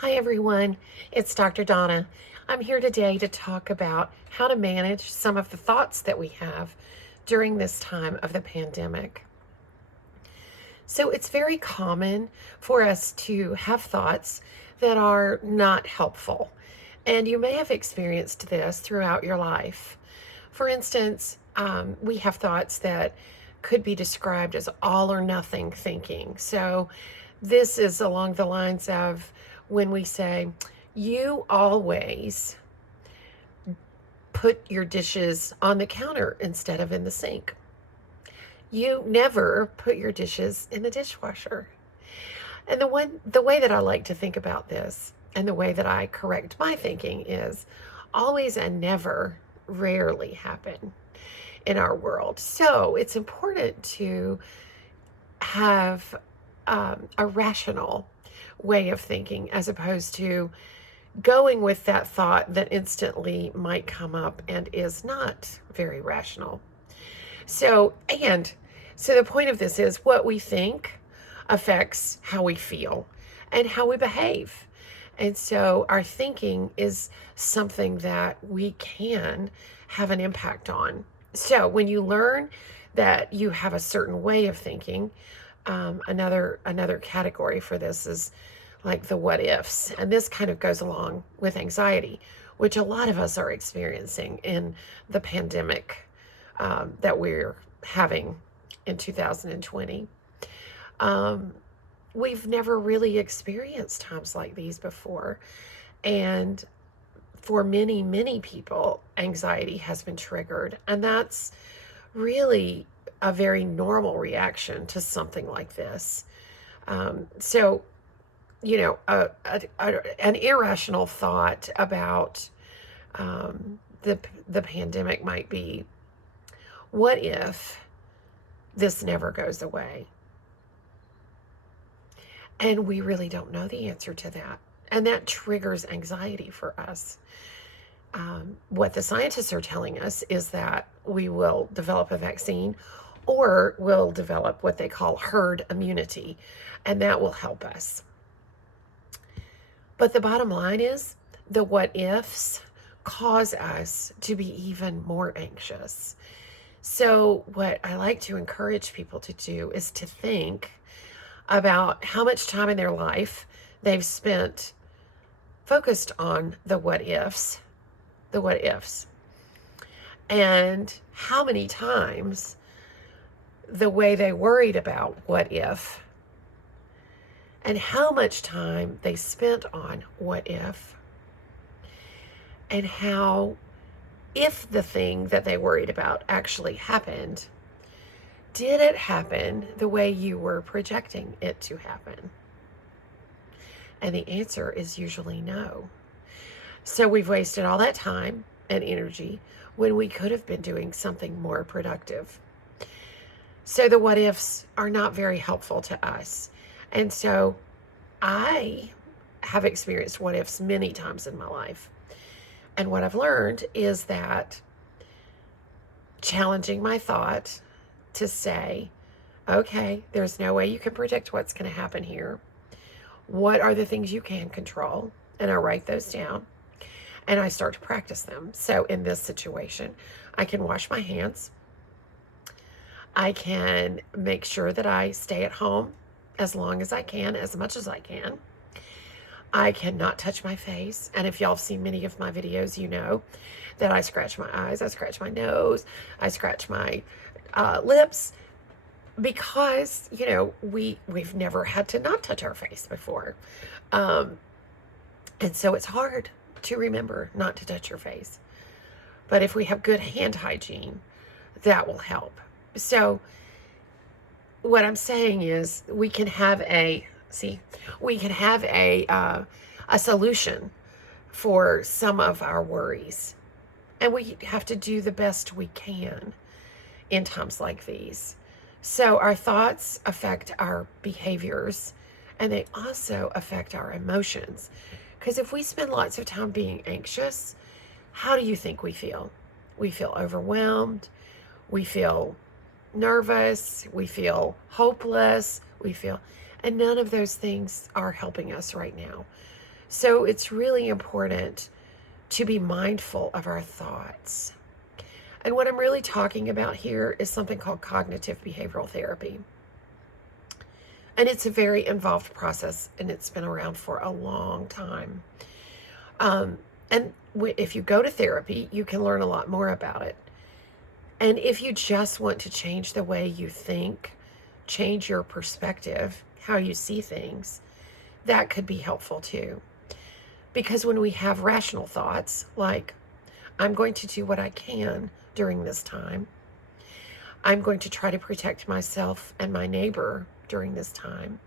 Hi everyone, it's Dr. Donna. I'm here today to talk about how to manage some of the thoughts that we have during this time of the pandemic. So it's very common for us to have thoughts that are not helpful, and you may have experienced this throughout your life. For instance, we have thoughts that could be described as all or nothing thinking. So this is along the lines of when we say, you always put your dishes on the counter instead of in the sink. You never put your dishes in the dishwasher. And the way that I like to think about this and the way that I correct my thinking is always and never rarely happen in our world. So it's important to have a rational way of thinking as opposed to going with that thought that instantly might come up and is not very rational. So the point of this is what we think affects how we feel and how we behave. And so our thinking is something that we can have an impact on. So when you learn that you have a certain way of thinking, another category for this is like the what ifs. And this kind of goes along with anxiety, which a lot of us are experiencing in the pandemic that we're having in 2020. We've never really experienced times like these before. And for many, many people, anxiety has been triggered. And that's really a very normal reaction to something like this. So, an irrational thought about the pandemic might be, what if this never goes away? And we really don't know the answer to that. And that triggers anxiety for us. What the scientists are telling us is that we will develop a vaccine or will develop what they call herd immunity, and that will help us. But the bottom line is the what ifs cause us to be even more anxious. So what I like to encourage people to do is to think about how much time in their life they've spent focused on the what ifs, and how many times the way they worried about what if, and how much time they spent on what if, and how, if the thing that they worried about actually happened, did it happen the way you were projecting it to happen? And the answer is usually no. So we've wasted all that time and energy when we could have been doing something more productive. So the what ifs are not very helpful to us. And so I have experienced what ifs many times in my life. And what I've learned is that challenging my thought to say, okay, there's no way you can predict what's going to happen here. What are the things you can control? And I write those down and I start to practice them. So in this situation, I can wash my hands. I can make sure that I stay at home as long as I can, as much as I can. I cannot touch my face. And if y'all have seen many of my videos, you know that I scratch my eyes, I scratch my nose, I scratch my lips, because, we've never had to not touch our face before. And so it's hard to remember not to touch your face. But if we have good hand hygiene, that will help. So what I'm saying is we can have a solution for some of our worries. And we have to do the best we can in times like these. So our thoughts affect our behaviors, and they also affect our emotions. Because if we spend lots of time being anxious, how do you think we feel? We feel overwhelmed. We feel nervous. We feel hopeless. And none of those things are helping us right now. So it's really important to be mindful of our thoughts. And what I'm really talking about here is something called cognitive behavioral therapy. And it's a very involved process, and it's been around for a long time. And if you go to therapy, you can learn a lot more about it. And if you just want to change the way you think, change your perspective, how you see things, that could be helpful too. Because when we have rational thoughts, like, I'm going to do what I can during this time, I'm going to try to protect myself and my neighbor during this time,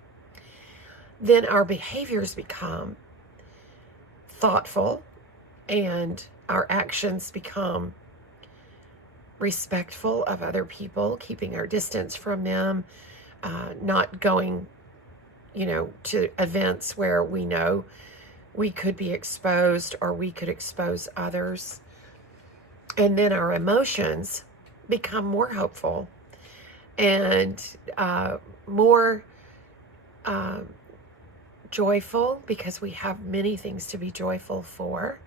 then our behaviors become thoughtful and our actions become respectful of other people, keeping our distance from them, not going, to events where we know we could be exposed or we could expose others. And then our emotions become more hopeful and more joyful, because we have many things to be joyful for.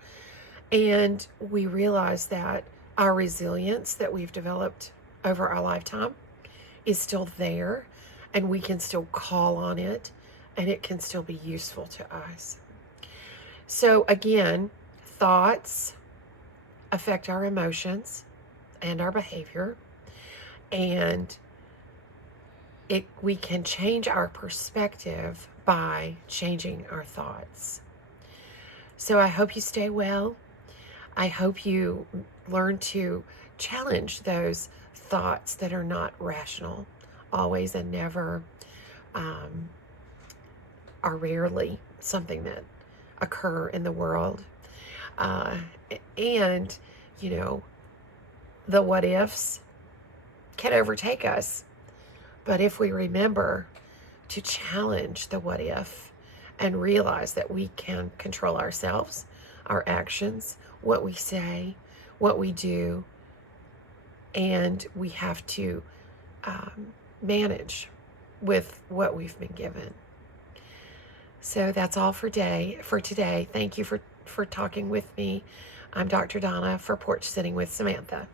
And we realize that our resilience that we've developed over our lifetime is still there, and we can still call on it, and it can still be useful to us. So again, thoughts affect our emotions and our behavior, and we can change our perspective by changing our thoughts. So I hope you stay well. I hope you learn to challenge those thoughts that are not rational, always and never, are rarely something that occur in the world. And, the what ifs can overtake us. But if we remember to challenge the what if and realize that we can control ourselves, our actions, what we say, what we do, and we have to manage with what we've been given. So that's all for today. Thank you for talking with me. I'm Dr. Donna for Porch Sitting with Samantha.